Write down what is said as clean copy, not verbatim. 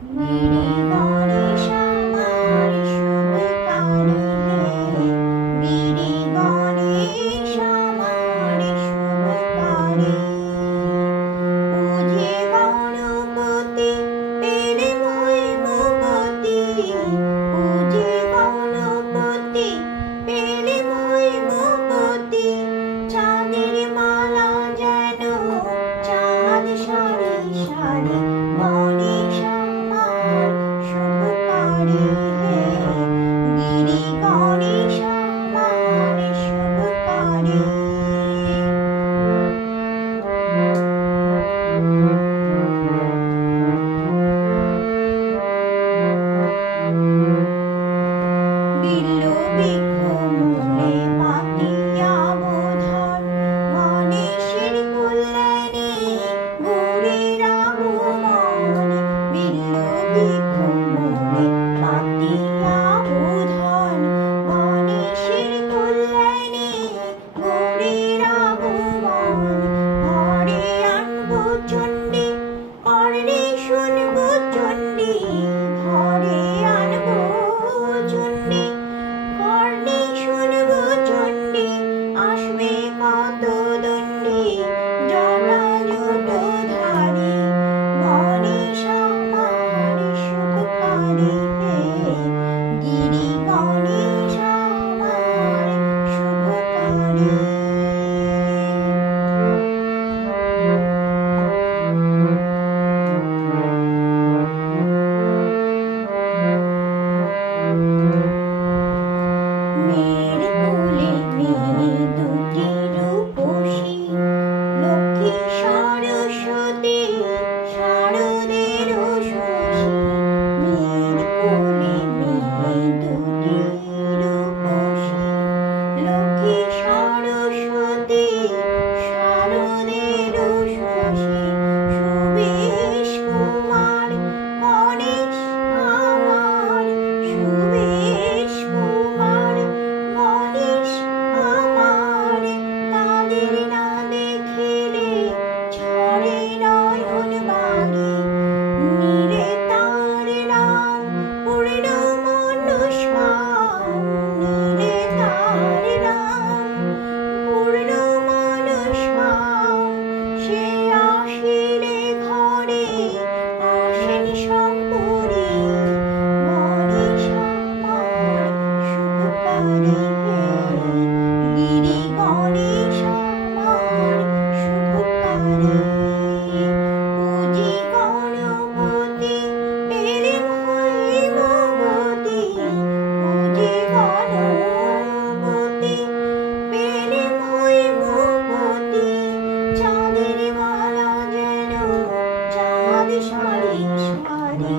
मेरे गणेश আমার শুভকারী হে, গিরি গণেশ আমার শুভকারী। পূজে গণপতি পেলে মই মুক্তি, পূজে গণপতি পেলে মই মুক্তি। চাঁদের মালা যেন চাঁদ সারি সারি, গণেশ আমার শুভকারী হে, গিরি গণেশ আমার শুভকারী। বিল্ল বৃক্ষ মূলে পাতিয়া বোধন, গণেশের কল্যাণে গৌরীর আগমন। বিল্ল বৃক্ষ মূলে পাতিয়া বোধন, গণেশের কল্যাণে গৌরীর আগমন। ঘরে আনবো চণ্ডী, কর্ণে শুনবো চণ্ডী, ঘরে আনবো চণ্ডী, কর্ণে শুনবো চণ্ডী। আসবে কত দণ্ডী, জটা জটাধারী, গণেশ আমার শুভকারী হে, গিরি গণেশ আমার শুভকারী। মেয়ের কোলে মেয়ে দুটি রূপসী, লক্ষ্মী সরস্বতী শারদের শশী। মেয়ের কোলে মেয়ে দুটি রূপসী, লক্ষ্মী সরস্বতী শারদের শশী। সুবেশ কুমার গণেশ আমার, সুবেশ কুমার গণেশ আমার। তাদের না দেখিলে ঝরে নয়ন বাণী, নীরে তার নাম পূর্ণ মনস্কাম, নীরে তার নাম পূর্ণ মনস্কাম। সে আসিলে ঘরে আসেন শঙ্করী, গণেশ আমার শুভকারী হে, গিরি গণেশ আমার শুভকারী। পূজে গণপতি পেলে মই মুক্তি, পূজে গণপতি পেলে মই মুক্তি। চাঁদের মালা যেন চাঁদ সারি সারি,